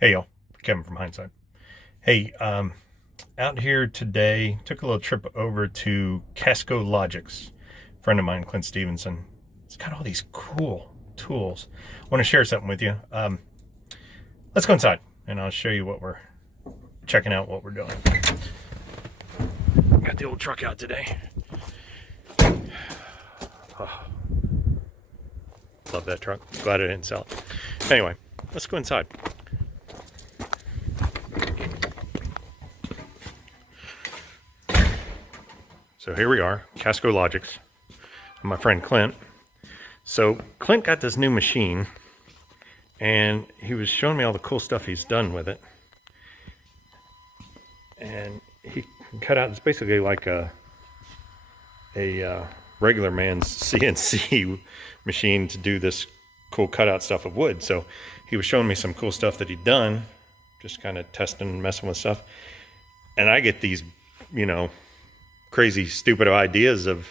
Hey y'all, Kevin from Hindsight. Hey, out here today, took a little trip over to Casco Logix. A friend of mine, Clint Stevenson, he's got all these cool tools. I want to share something with you. Let's go inside and I'll show you what we're checking out, what we're doing. Got the old truck out today. Oh, love that truck. Glad I didn't sell it. Anyway, let's go inside. So here we are, Casco Logix, and my friend Clint. So Clint got this new machine, and he was showing me all the cool stuff he's done with it. And he cut out, it's basically like a regular man's CNC machine to do this cool cutout stuff of wood. So he was showing me some cool stuff that he'd done, just kind of testing and messing with stuff. And I get these, crazy, stupid ideas of,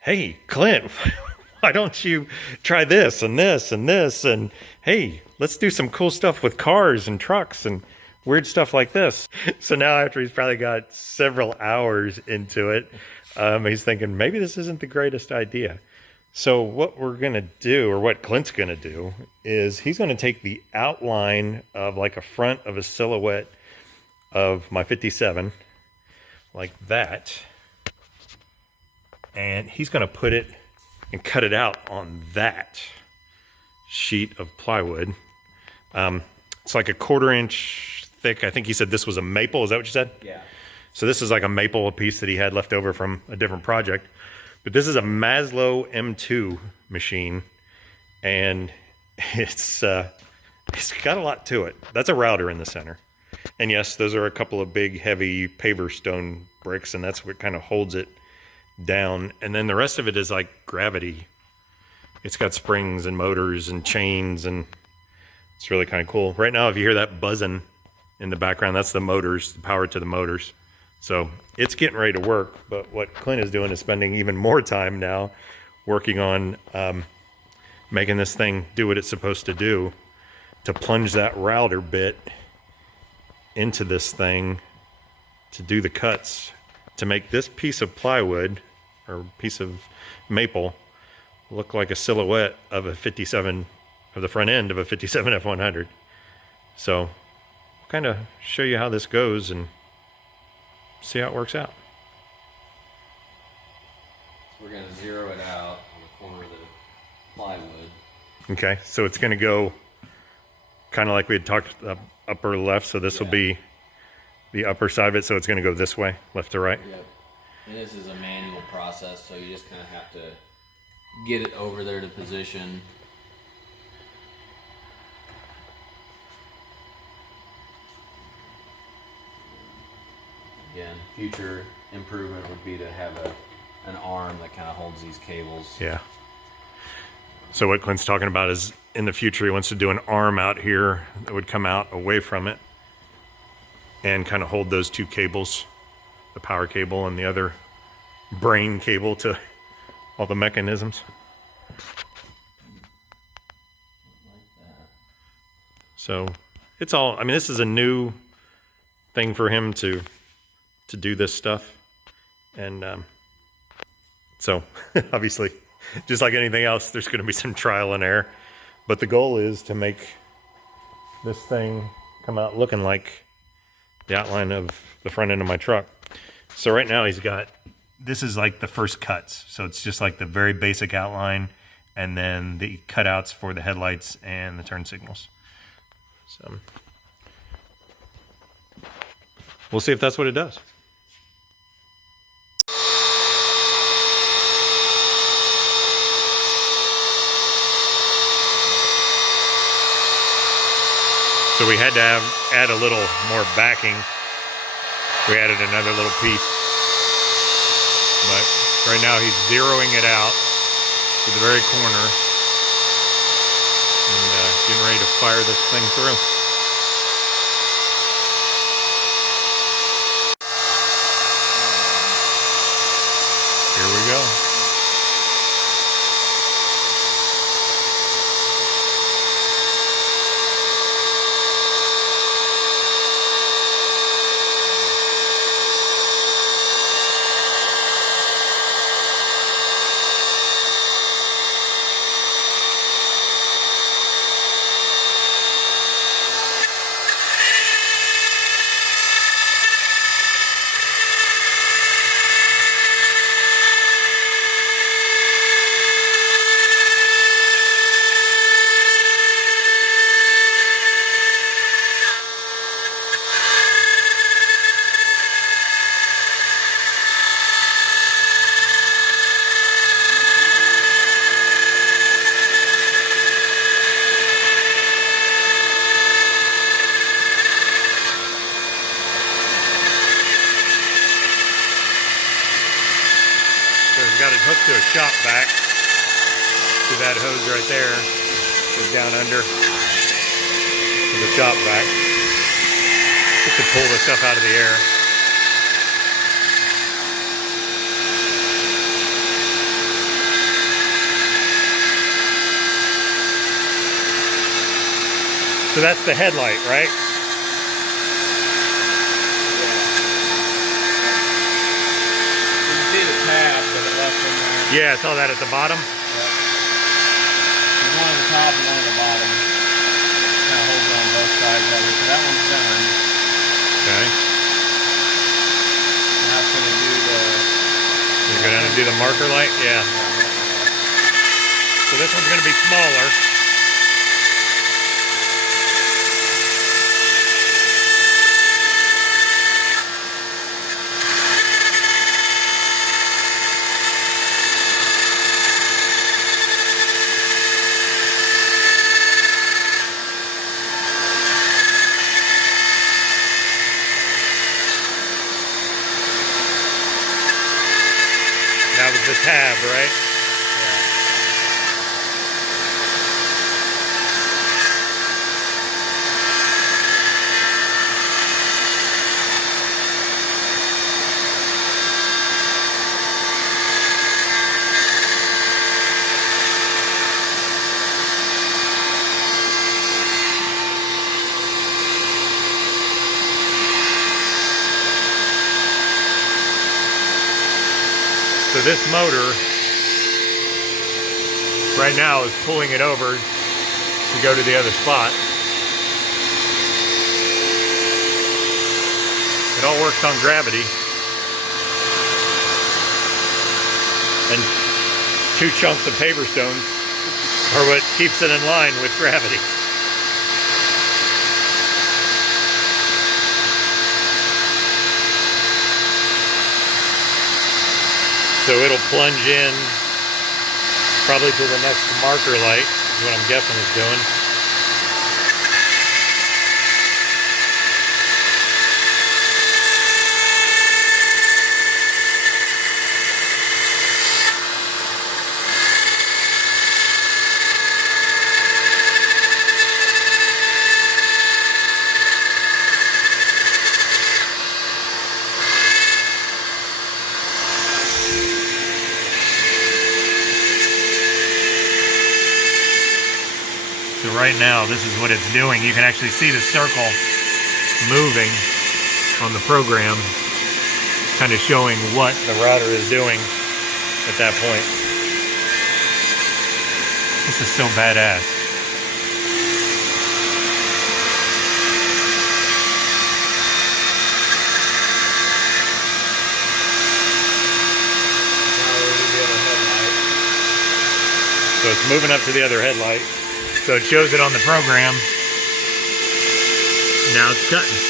hey, Clint, why don't you try this and this and this? And hey, let's do some cool stuff with cars and trucks and weird stuff like this. So now after he's probably got several hours into it, he's thinking, maybe this isn't the greatest idea. So what we're going to do, or what Clint's going to do, is he's going to take the outline of like a front of a silhouette of my 57, like that, and he's going to put it and cut it out on that sheet of plywood. It's like a 1/4 inch thick. I think he said this was a maple. Is that what you said? Yeah. So this is like a maple, a piece that he had left over from a different project. But this is a Maslow M2 machine, and it's got a lot to it. That's a router in the center. And yes, those are a couple of big, heavy paver stone bricks, and that's what kind of holds it down. And then the rest of it is like gravity. It's got springs and motors and chains, and it's really kind of cool. Right now, if you hear that buzzing in the background, that's the motors, the power to the motors. So it's getting ready to work, but what Clint is doing is spending even more time now working on making this thing do what it's supposed to do, to plunge that router bit into this thing to do the cuts, to make this piece of plywood or piece of maple look like a silhouette of a 57, of the front end of a 57 F100. So I'll kind of show you how this goes and see how it works out. So we're going to zero it out on the corner of the plywood. Okay, so it's going to go kind of like we had talked, upper left, so this will be the upper side of it, so it's going to go this way, left to right. Yep. And this is a manual process, so you just kind of have to get it over there to position. Again, future improvement would be to have an arm that kind of holds these cables. Yeah. So what Clint's talking about is in the future he wants to do an arm out here that would come out away from it and kind of hold those two cables, the power cable and the other brain cable to all the mechanisms. Like that. So it's all, I mean, this is a new thing for him to do this stuff. And so obviously, just like anything else, there's going to be some trial and error. But the goal is to make this thing come out looking like the outline of the front end of my truck. So right now he's got, this is like the first cuts. So it's just like the very basic outline and then the cutouts for the headlights and the turn signals. So we'll see if that's what it does. So we had to add a little more backing. We added another little piece. But right now he's zeroing it out to the very corner and getting ready to fire this thing through. Here we go. to a shop vac. See that hose right there? Goes down under to the shop vac. Just to pull the stuff out of the air. So that's the headlight, right? See the tab that it left in there. Yeah, I saw that at the bottom. Yep. There's one on the top and one on the bottom. Kind of holds on both sides of it. So that one's done. Okay. Now it's going to do the... You're going to do the marker light? Yeah. So this one's going to be smaller. That was the tab, right? So this motor right now is pulling it over to go to the other spot. It all works on gravity. And 2 chunks of paper stones are what keeps it in line with gravity. So it'll plunge in probably to the next marker light, is what I'm guessing it's doing. So right now, this is what it's doing. You can actually see the circle moving on the program, kind of showing what the router is doing at that point. This is so badass. So it's moving up to the other headlight. So it shows it on the program. Now it's cutting.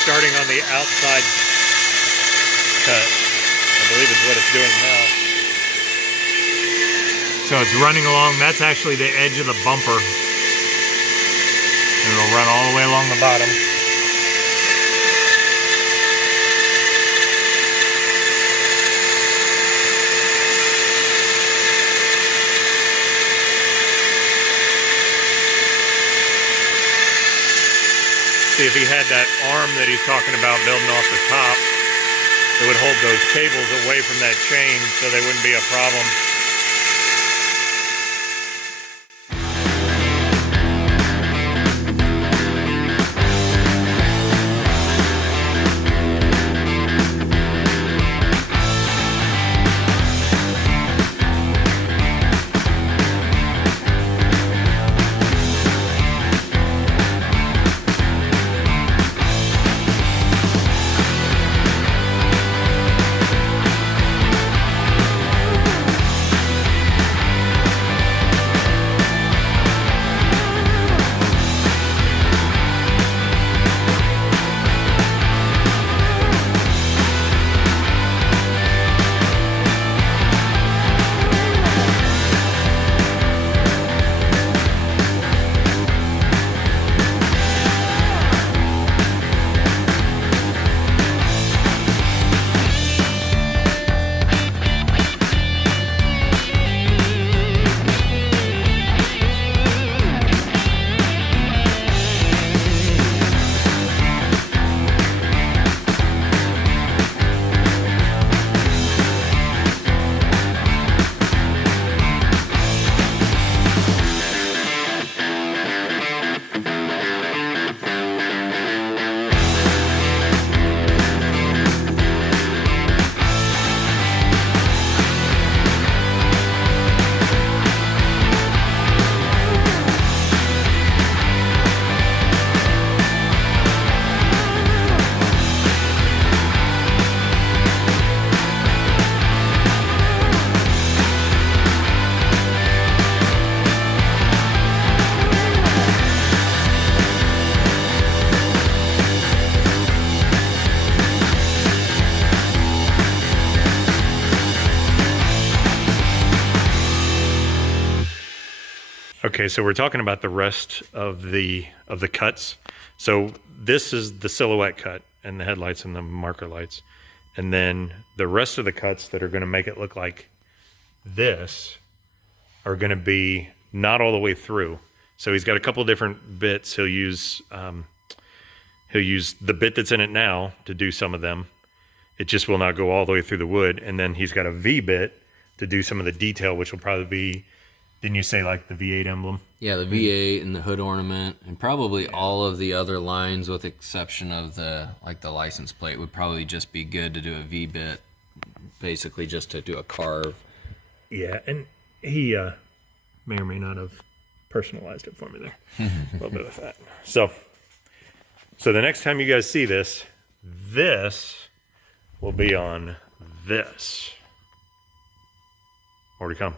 Starting on the outside cut, I believe is what it's doing now. So it's running along, that's actually the edge of the bumper. And it'll run all the way along the bottom. obviously if he had that arm that he's talking about building off the top, it would hold those cables away from that chain so they wouldn't be a problem. Okay, so we're talking about the rest of the cuts. So this is the silhouette cut and the headlights and the marker lights. And then the rest of the cuts that are going to make it look like this are going to be not all the way through. So he's got a couple different bits. He'll use the bit that's in it now to do some of them. It just will not go all the way through the wood. And then he's got a V bit to do some of the detail, which will probably be, didn't you say like the V8 emblem? Yeah, the V8 and the hood ornament, and probably all of the other lines, with exception of the license plate, would probably just be good to do a V bit, basically just to do a carve. Yeah, and he may or may not have personalized it for me there. A little bit of that. So the next time you guys see this, this will be on this. More to come.